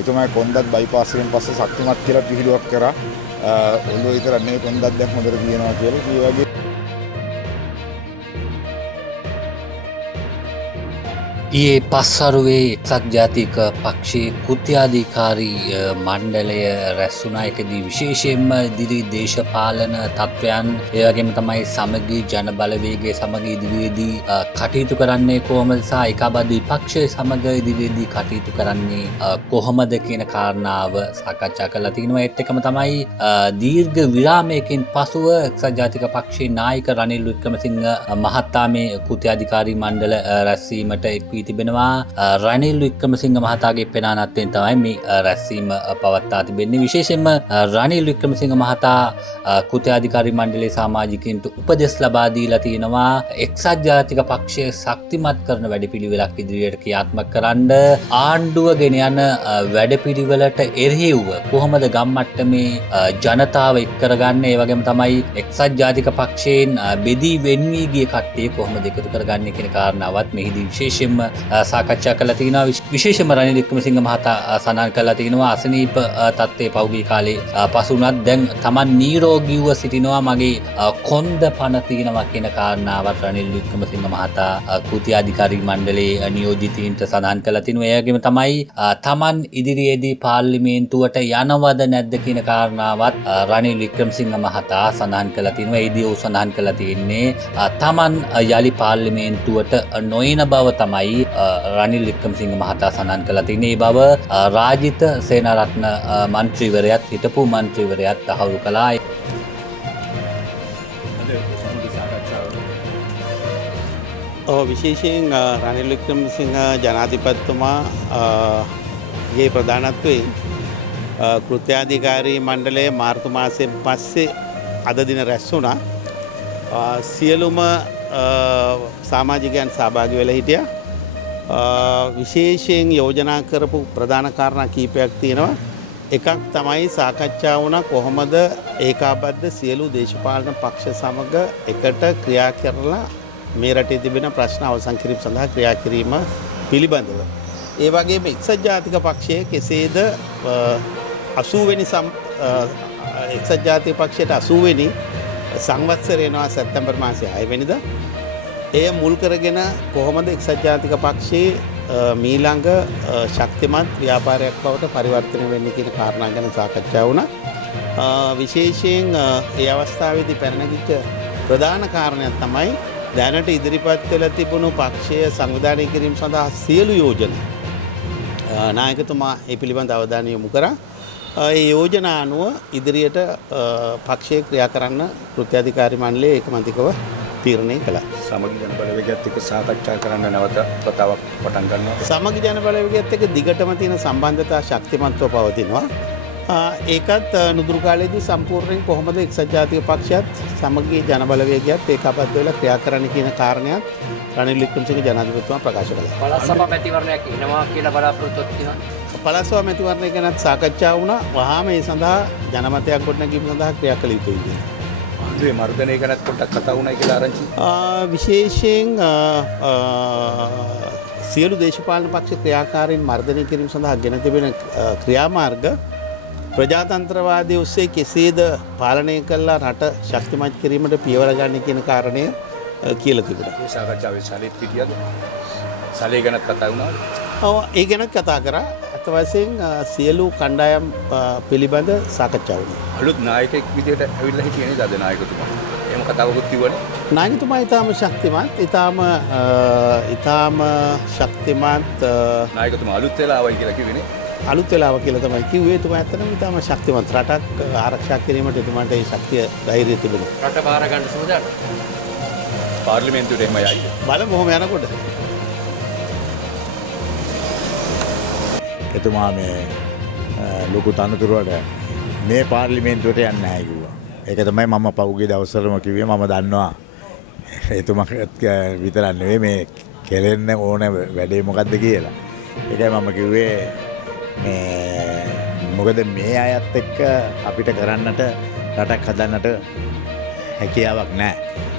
එතුමා කොන්දත් බයිපාස් එකෙන් පස්සේ ශක්තිමත් කියලා පිළිලුවක් කරා. ඔළුව විතර නෙවෙයි කොන්දත් දැන් හොඳට තියෙනවා කියලා. ඒ වගේ ඊයේ පස්වරුවේ එක්සත් ජාතික පක්ෂයේ කෘත්‍යාධිකාරී මණ්ඩලය රැස් වුණා. ඒකදී විශේෂයෙන්ම ඉදිරි දේශපාලන තත්ත්වයන් ඒ වගේම තමයි සමගි ජන බලවේගයේ සමග ඉදිරියේදී කටයුතු කරන්නේ කොහොමද සහ ඒකාබද්ධ විපක්ෂය සමග ඉදිරියේදී කටයුතු කරන්නේ කොහොමද කියන කාරණාව සාකච්ඡා කරලා තිනවා. ඒත් එකම තමයි දීර්ඝ විරාමයකින් පසුව එක්සත් ජාතික පක්ෂයේ නායක රනිල් වික්‍රමසිංහ මහතා මේ කෘත්‍යාධිකාරී මණ්ඩල රැස්වීමට එක් වී තිබෙනවා. රනිල් වික්‍රමසිංහ මහතාගේ පෙනානත්වයෙන් තමයි මේ රැස්වීම පවත්වා තිබෙන්නේ. විශේෂයෙන්ම රනිල් වික්‍රමසිංහ මහතා කෘත්‍යාධිකාරී මණ්ඩලයේ සමාජිකයින්ට උපදෙස් ලබා දීලා තියෙනවා. එක්සත් ජාතික පක්ෂය ශක්තිමත් කරන වැඩපිළිවෙලක් ඉදිරියට ක්‍රියාත්මක කරන්න ආණ්ඩුව ගෙන යන වැඩපිළිවෙලට එරෙහිව කොහොමද ගම්මට්ටමේ ජනතාව එක් කරගන්න, ඒ වගේම තමයි එක්සත් ජාතික පක්ෂයෙන් බෙදී වෙන් වී ගිය කට්ටිය කොහොමද එකතු කරගන්නේ කියන කාරණාවත් මෙහිදී විශේෂයෙන්ම සාකච්ඡා කරලා තිනවා. විශේෂයෙන්ම රනිල් වික්‍රමසිංහ මහතා සඳහන් කරලා තිනවා අසනීප තත්ත්වයේ පහුගිය කාලේ පසුුණත් දැන් Taman නිරෝගීව සිටිනවා, මගේ කොන්ද පණ තිනවා කියන කාරණාවත් රනිල් වික්‍රමසිංහ මහතා කෘත්‍යාධිකාරී මණ්ඩලයේ නියෝජිතයින්ට සඳහන් කරලා තිනවා. ඒ වගේම තමයි Taman ඉදිරියේදී පාර්ලිමේන්තුවට යනවද නැද්ද කියන කාරණාවත් රනිල් වික්‍රමසිංහ මහතා සඳහන් කරලා තිනවා. ඒදී ਉਹ සඳහන් කරලා තියෙන්නේ Taman යලි පාර්ලිමේන්තුවට නොයන බව තමයි රනිල් වික්‍රමසිංහ මහතා සඳහන් කළා තියෙන්නේ. ඒ බව රාජිත සේනාරත්න මන්ත්‍රීවරයාත් හිටපු මන්ත්‍රීවරයාත් තහවුරු කළා. විශේෂයෙන් රනිල් වික්‍රමසිංහ ජනාධිපතිතුමාගේ ප්‍රධානත්වයෙන් කෘත්‍යාධිකාරී මණ්ඩලය මාර්තු මාසයෙන් පස්සේ අද දින රැස් වුණා. සියලුම සමාජිකයන් සහභාගී වෙලා හිටියා. විශේෂයෙන් යෝජනා කරපු ප්‍රධාන කාරණා කීපයක් තියෙනවා. එකක් තමයි සාකච්ඡා වුණා කොහොමද ඒකාබද්ධ සියලු දේශපාලන පක්ෂ සමග එකට ක්‍රියා කරලා මේ රටේ තිබෙන ප්‍රශ්න අවසන් කිරීම සඳහා ක්‍රියා කිරීම පිළිබඳව. ඒ වගේම එක්සත් ජාතික පක්ෂය කෙසේද 80 වෙනි එක්සත් ජාතික පක්ෂයට 80 වෙනි සංවත්සරය එනවා සැප්තැම්බර් මාසයේ 6 වෙනිදා. එය මුල් කරගෙන කොහොමද එක්සත් ජාතික පක්ෂයේ මීළඟ ශක්තිමත් ව්‍යාපාරයක් බවට පරිවර්තනය වෙන්නේ කියන කාරණා ගැන සාකච්ඡා වුණා. විශේෂයෙන් ඒ අවස්ථාවේදී පැනනගිච්ච ප්‍රධාන කාරණයක් තමයි දැනට ඉදිරිපත් වෙලා තිබුණු පක්ෂය සංවිධානය කිරීම සඳහා සියලු යෝජනා නායකතුමා ඒ පිළිබඳ අවධානය යොමු කරා. ඒ යෝජනා අනුව ඉදිරියට පක්ෂය ක්‍රියා කරන්න කෘත්‍යාධිකාරී මණ්ඩලය ඒකමතිකව තීරණය කළා. සමගි ජන බලවේගයත් එක්ක සාකච්ඡා කරන්න නැවත වතාවක් පටන් ගන්නවා. සමගි ජන බලවේගයත් එක්ක දිගටම තියෙන සම්බන්ධතා ශක්තිමත්ව පවතිනවා. ඒකත් නුදුරු කාලයේදී සම්පූර්ණයෙන් කොහොමද එක්සත් ජාතික පක්ෂයත් සමගි ජන බලවේගයත් ඒකාබද්ධ වෙලා ක්‍රියා කරන්න කියන කාරණයක් රනිල් වික්‍රමසිංහ ජනාධිපතිතුමා ප්‍රකාශ කළා. පළාත් සභා මැතිවරණයක් එනවා කියලා බලාපොරොත්තුවක් තියෙනවා. පළාත් සභා මැතිවරණය ගැනත් සාකච්ඡා වුණා. වහාම ඒ සඳහා ජනමතයක් ගොඩනැගීම සඳහා ක්‍රියා කළ යුතුයි කියලා. ආණ්ඩුවේ මර්ධනය ගැනත් පොඩ්ඩක් කතා වුණා කියලා ආරංචි. විශේෂයෙන් සියලු දේශපාලන පක්ෂ ක්‍රියාකාරීන් මර්ධනය කිරීම සඳහා ගෙන තිබෙන ක්‍රියාමාර්ග ප්‍රජාතන්ත්‍රවාදී ඔස්සේ කෙසේද පාලනය කළා රට ශක්තිමත් කිරීමට පියවර ගන්න කියන කාරණය කියලා තිබුණා. මේ සාකච්ඡාවේ සැලෙත් පිටියද? සැලේ ගැනත් කතා වුණා. ඔව් ඒ ගැනත් කතා කරා. අත වශයෙන් සියලු කණ්ඩායම් පිළිබඳ සාකච්ඡා වුණා. අලුත් නායකයෙක් විදිහට ඇවිල්ලා හිටියේ නේද අද නායකතුමා? එහෙම කතාවකුත් තිබුණේ. නායකතුමා ඊටාම ශක්තිමත්, ඊටාම ශක්තිමත් නායකතුමා අලුත් වෙලා ආවයි කියලා කිව්වේනේ. අලුත් වෙලාව කියලා තමයි කිව්වේ. එතුමා ඇත්තටම ඊටාම ශක්තිමත්. රටක් ආරක්ෂා කිරීමට එතුමාට ඒ ශක්තිය ධෛර්යය තිබෙනවා. රට බාර ගන්න සූදානම්. පාර්ලිමේන්තුවට එහෙම යයි. බලමු කොහොම යනකොට. එතුමා මේ ලොකු තනතුරු වල මේ පාර්ලිමේන්තුවට යන්නේ නැහැ කිව්වා. ඒක තමයි මම පහුගිය දවස්වලම කිව්වේ. මම දන්නවා එතුමා විතරක් නෙවෙයි මේ කෙලෙන්න ඕන වැඩේ මොකද්ද කියලා. ඒකයි මම කිව්වේ මොකද මේ අයත් එක්ක අපිට කරන්නට රටක් හදන්නට හැකියාවක් නැහැ.